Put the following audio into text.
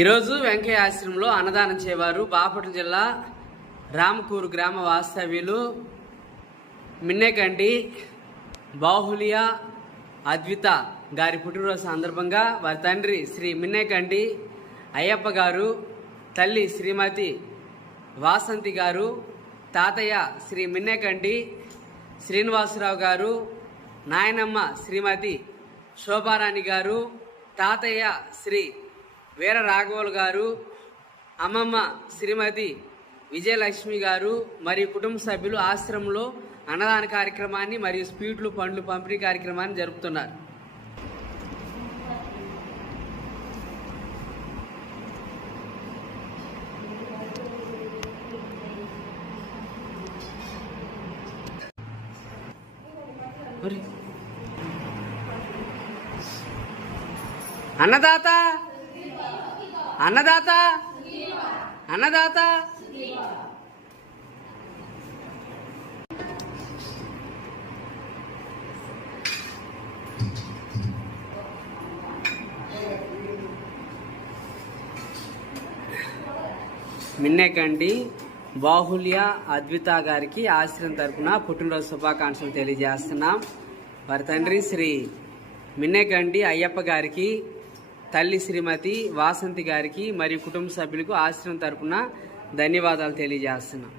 ఈరోజు వెంకయ్య ఆశ్రమంలో అన్నదానం చేవారు బాపట్ల జిల్లా రామకూరు గ్రామ వాస్తవ్యులు మిన్నెకంటి బాహుల్య అద్విత గారి పుట్టినరోజు సందర్భంగా వారి తండ్రి శ్రీ మిన్నెకంటి అయ్యప్ప గారు, తల్లి శ్రీమతి వాసంతి గారు, తాతయ్య శ్రీ మిన్నెకంటి శ్రీనివాసరావు గారు, నాయనమ్మ శ్రీమతి శోభారాణి గారు, తాతయ్య శ్రీ వీర రాఘవులు గారు, అమ్మమ్మ శ్రీమతి విజయలక్ష్మి గారు మరియు కుటుంబ సభ్యులు ఆశ్రమంలో అన్నదాన కార్యక్రమాన్ని మరియు స్వీట్లు పండ్లు పంపిణీ కార్యక్రమాన్ని జరుపుతున్నారు. అన్నదాత అన్నదాత అన్నదాత మిన్నెకంటి బాహుల్య అద్విత గారికి ఆశ్రమం తరపున పుట్టినరోజు శుభాకాంక్షలు తెలియజేస్తున్నాం. వారి తండ్రి శ్రీ మిన్నెకంటి అయ్యప్ప గారికి, తల్లి శ్రీమతి వాసంతి గారికి మరియు కుటుంబ సభ్యులకు ఆశ్రమం తరపున ధన్యవాదాలు తెలియజేస్తున్నాం.